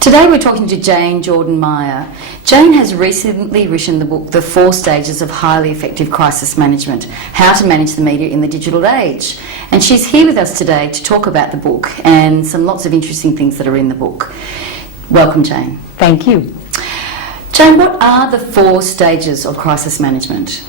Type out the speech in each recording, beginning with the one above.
Today we're talking to Jane Jordan Meier. Jane has recently written the book The 4 Stages of Highly Effective Crisis Management, How to Manage the Media in the Digital Age. And she's here with us today to talk about the book and lots of interesting things that are in the book. Welcome, Jane. Thank you. Jane, what are the 4 stages of crisis management?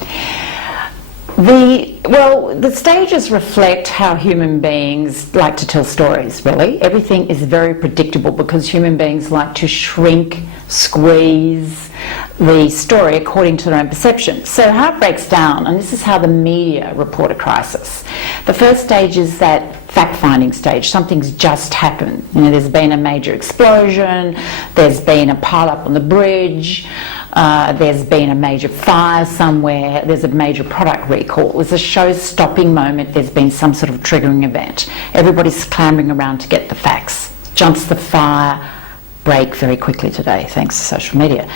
The stages reflect how human beings like to tell stories, really. Everything is very predictable because human beings like to shrink, squeeze the story according to their own perception. So how it breaks down, and this is how the media report a crisis. The first stage is that fact-finding stage. Something's just happened. There's been a major explosion, there's been a pile-up on the bridge, there's been a major fire somewhere, there's a major product recall, there's a show-stopping moment, there's been some sort of triggering event. Everybody's clambering around to get the facts. Jumps the fire break very quickly today, thanks to social media.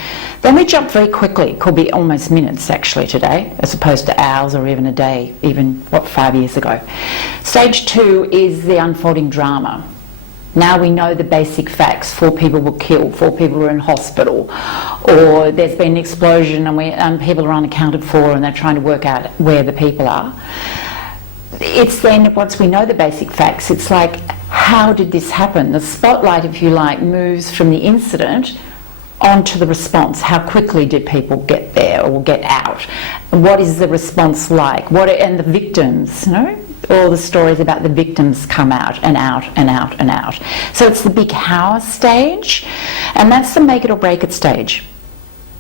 Then we jump very quickly, it could be almost minutes actually today, as opposed to hours or even a day, even 5 years ago. Stage 2 is the unfolding drama. Now we know the basic facts. 4 people were killed, 4 people were in hospital, or there's been an explosion and people are unaccounted for and they're trying to work out where the people are. It's then, once we know the basic facts, it's like, how did this happen? The spotlight, if you like, moves from the incident onto the response. How quickly did people get there or get out? What is the response like? And the victims, all the stories about the victims come out and out and out and out. So it's the big how stage, and that's the make it or break it stage.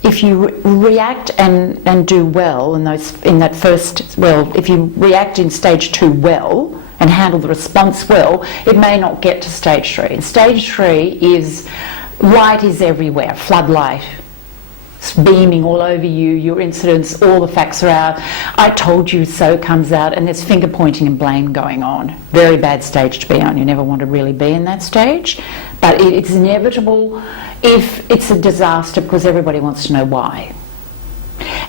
If you react and do well if you react in stage 2 well and handle the response well, it may not get to stage 3. And stage 3 is light is everywhere, floodlight. It's beaming all over you, your incidents, all the facts are out. I told you so comes out, and there's finger pointing and blame going on. Very bad stage to be on. You never want to really be in that stage, but it's inevitable if it's a disaster because everybody wants to know why.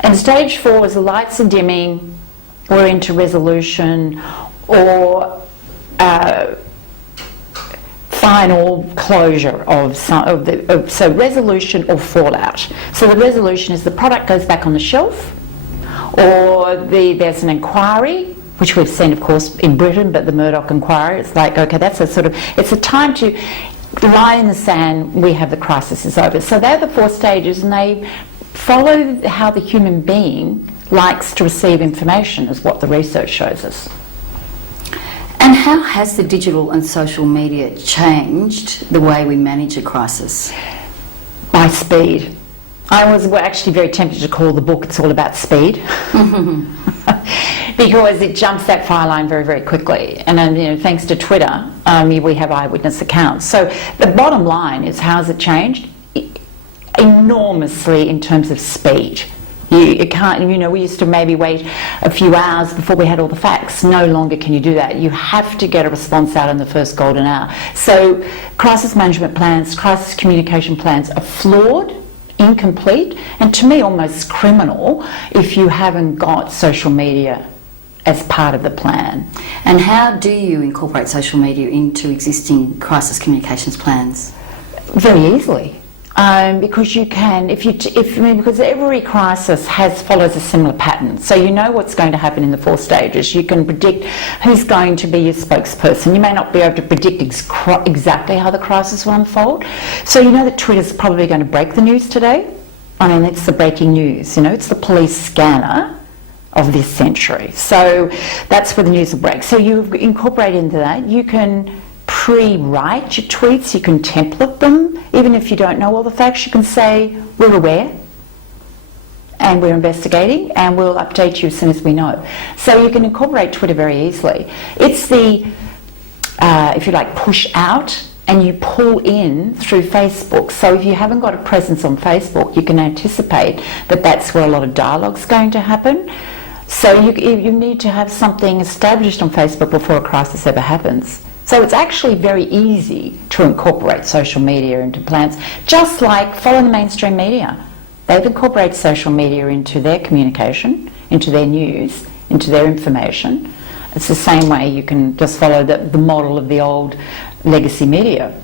And stage 4 is the lights are dimming, we're into resolution or final closure so resolution or fallout. So the resolution is the product goes back on the shelf, or there's an inquiry, which we've seen, of course, in Britain, but the Murdoch inquiry. It's like, okay, that's it's a time to lie in the sand. We have the crisis is over. So they're the 4 stages, and they follow how the human being likes to receive information, is what the research shows us. And how has the digital and social media changed the way we manage a crisis? By speed. I was actually very tempted to call the book It's All About Speed because it jumps that fire line very, very quickly. And then, thanks to Twitter, we have eyewitness accounts. So the bottom line is, how's it changed? Enormously in terms of speed. You can't, we used to maybe wait a few hours before we had all the facts. No longer can you do that. You have to get a response out in the first golden hour. So crisis management plans, crisis communication plans are flawed, incomplete, and to me almost criminal if you haven't got social media as part of the plan. And how do you incorporate social media into existing crisis communications plans? Very easily. Because you can, because every crisis follows a similar pattern. So you know what's going to happen in the 4 stages. You can predict who's going to be your spokesperson. You may not be able to predict exactly how the crisis will unfold. So you know that Twitter's probably going to break the news today. It's the breaking news. It's the police scanner of this century. So that's where the news will break. So you incorporate into that. You can pre-write your tweets, you can template them. Even if you don't know all the facts, you can say, we're aware and we're investigating and we'll update you as soon as we know. So you can incorporate Twitter very easily. It's the, if you like, push out and you pull in through Facebook. So if you haven't got a presence on Facebook, you can anticipate that that's where a lot of dialogue's going to happen. So you need to have something established on Facebook before a crisis ever happens. So it's actually very easy to incorporate social media into plans, just like following the mainstream media. They've incorporated social media into their communication, into their news, into their information. It's the same way you can just follow the model of the old legacy media.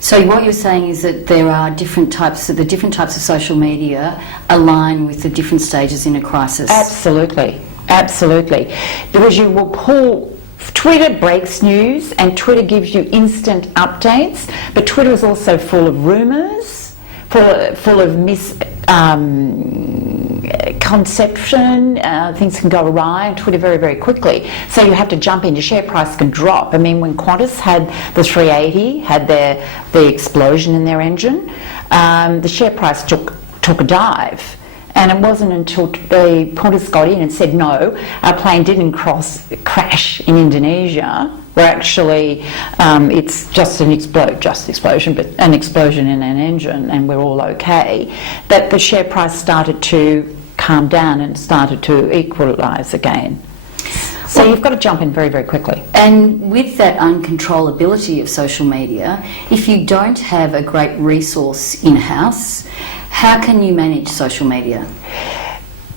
So what you're saying is that there are different types of social media align with the different stages in a crisis. Absolutely, absolutely. Because you will pull, Twitter breaks news and Twitter gives you instant updates, but Twitter is also full of rumours, full of misconception. Things can go awry on Twitter very, very quickly. So you have to jump in. Your share price can drop. I mean, when Qantas had the 380, had the explosion in their engine, the share price took a dive. And it wasn't until the Qantas got in and said, no, our plane didn't crash in Indonesia, where actually it's just an explosion, but an explosion in an engine, and we're all okay, that the share price started to calm down and started to equalise again. So you've got to jump in very, very quickly. And with that uncontrollability of social media, if you don't have a great resource in-house, how can you manage social media?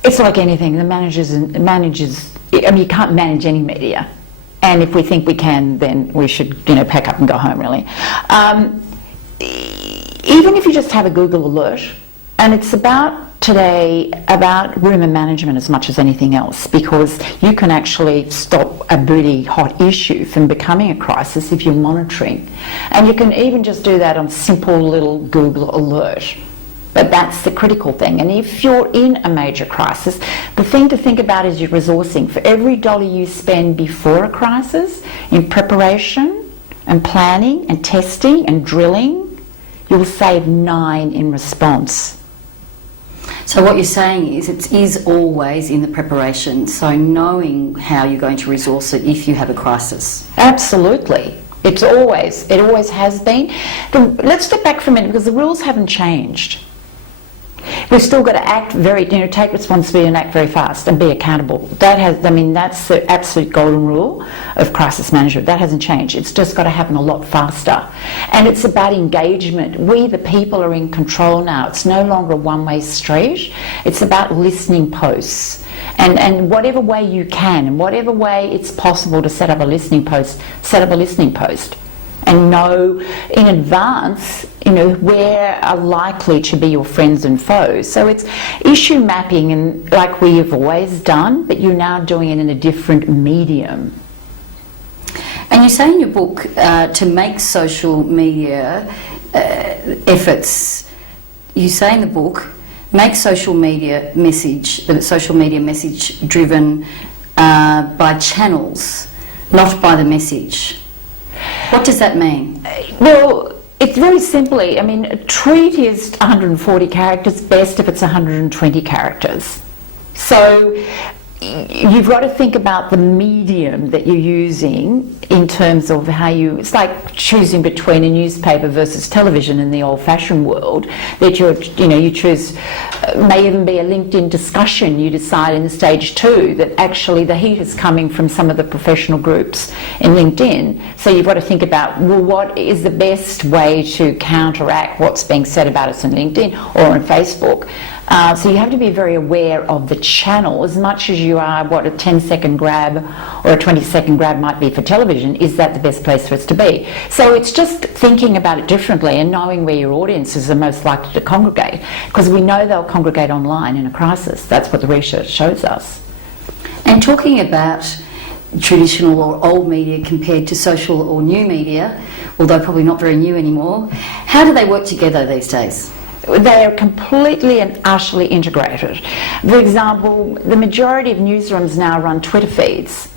It's like anything. The managers, I mean, you can't manage any media. And if we think we can, then we should, pack up and go home, really. Even if you just have a Google alert, and it's about rumour management as much as anything else, because you can actually stop a really hot issue from becoming a crisis if you're monitoring. And you can even just do that on simple little Google alert. But that's the critical thing. And if you're in a major crisis, the thing to think about is your resourcing. For every dollar you spend before a crisis in preparation and planning and testing and drilling, you'll save 9 in response. So what you're saying is it is always in the preparation, so knowing how you're going to resource it if you have a crisis. Absolutely. It always has been. Let's step back for a minute, because the rules haven't changed. We've still got to act take responsibility and act very fast and be accountable. That's the absolute golden rule of crisis management. That hasn't changed. It's just got to happen a lot faster. And it's about engagement. We, the people, are in control now. It's no longer a one-way street. It's about listening posts. And whatever way you can, and whatever way it's possible to set up a listening post, set up a listening post. And know in advance, where are likely to be your friends and foes. So it's issue mapping, and like we have always done, but you're now doing it in a different medium. And you say in your book to make social media efforts, you say in the book, make social media message driven by channels, not by the message. What does that mean? Well, it's very simply, a tweet is 140 characters, best if it's 120 characters. So you've got to think about the medium that you're using in terms of it's like choosing between a newspaper versus television in the old-fashioned world, that you choose, may even be a LinkedIn discussion. You decide in stage 2 that actually the heat is coming from some of the professional groups in LinkedIn. So you've got to think about, well, what is the best way to counteract what's being said about us in LinkedIn or on Facebook? So you have to be very aware of the channel as much as you are what a 10-second grab or a 20-second grab might be for television. Is that the best place for us to be? So it's just thinking about it differently and knowing where your audiences are most likely to congregate, because we know they'll congregate online in a crisis. That's what the research shows us. And talking about traditional or old media compared to social or new media, although probably not very new anymore, how do they work together these days? They are completely and utterly integrated. For example, the majority of newsrooms now run Twitter feeds.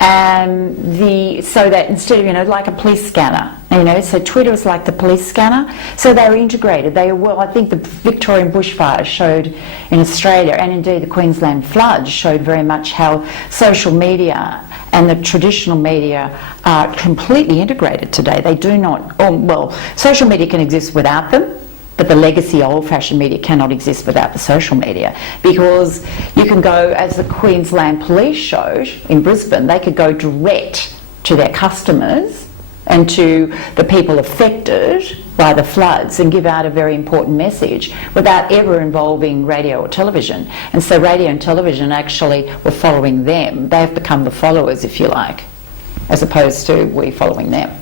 So that instead of, like a police scanner, so Twitter is like the police scanner. So they're integrated. I think the Victorian bushfires showed in Australia, and indeed the Queensland floods showed very much how social media and the traditional media are completely integrated today. They do not, social media can exist without them, but the legacy old-fashioned media cannot exist without the social media, because you can go, as the Queensland Police showed in Brisbane, they could go direct to their customers and to the people affected by the floods and give out a very important message without ever involving radio or television. And so radio and television actually were following them. They've become the followers, if you like, as opposed to we following them.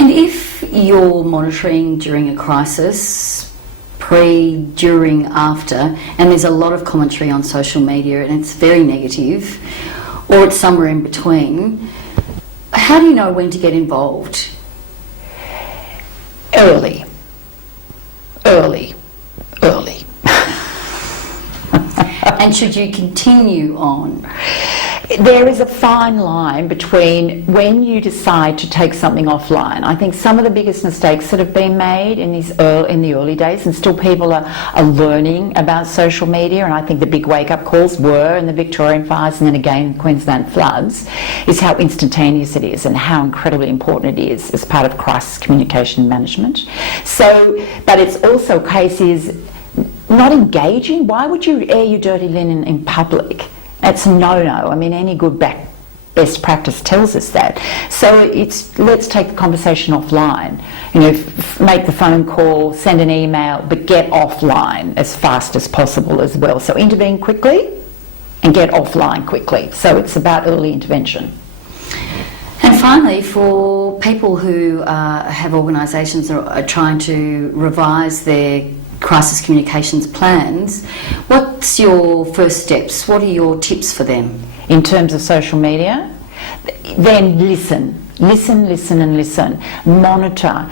And if you're monitoring during a crisis, pre, during, after, and there's a lot of commentary on social media and it's very negative, or it's somewhere in between, how do you know when to get involved? Early. And should you continue on? There is a fine line between when you decide to take something offline. I think some of the biggest mistakes that have been made in the early days, and still people are learning about social media, and I think the big wake-up calls were in the Victorian fires and then again Queensland floods, is how instantaneous it is and how incredibly important it is as part of crisis communication management. So, but it's also a case is not engaging. Why would you air your dirty linen in public? It's a no-no. I mean, any good best practice tells us that. So let's take the conversation offline. You know, make the phone call, send an email, but get offline as fast as possible as well. So intervene quickly and get offline quickly. So it's about early intervention. And finally, for people who have organisations that are trying to revise their crisis communications plans, what's your first steps? What are your tips for them? In terms of social media, then listen. Listen. Monitor.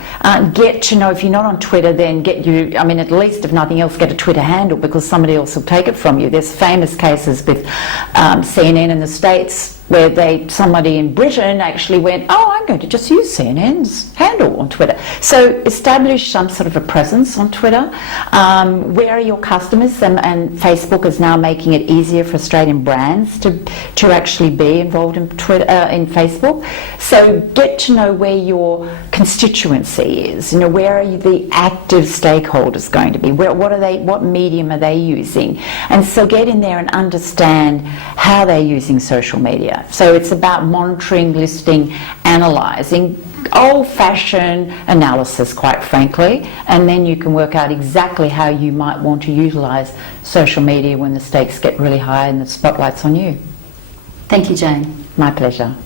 Get to know, if you're not on Twitter, then at least if nothing else, get a Twitter handle, because somebody else will take it from you. There's famous cases with CNN in the States where somebody in Britain actually went, oh, I'm going to just use CNN's handle on Twitter. So establish some sort of a presence on Twitter. Where are your customers? And Facebook is now making it easier for Australian brands to actually be involved in Twitter, in Facebook. So get to know where your constituency is. You know, where are the active stakeholders going to be? What medium are they using? And so get in there and understand how they're using social media. So it's about monitoring, listening, analysing, old-fashioned analysis, quite frankly, and then you can work out exactly how you might want to utilise social media when the stakes get really high and the spotlight's on you. Thank you, Jane. My pleasure.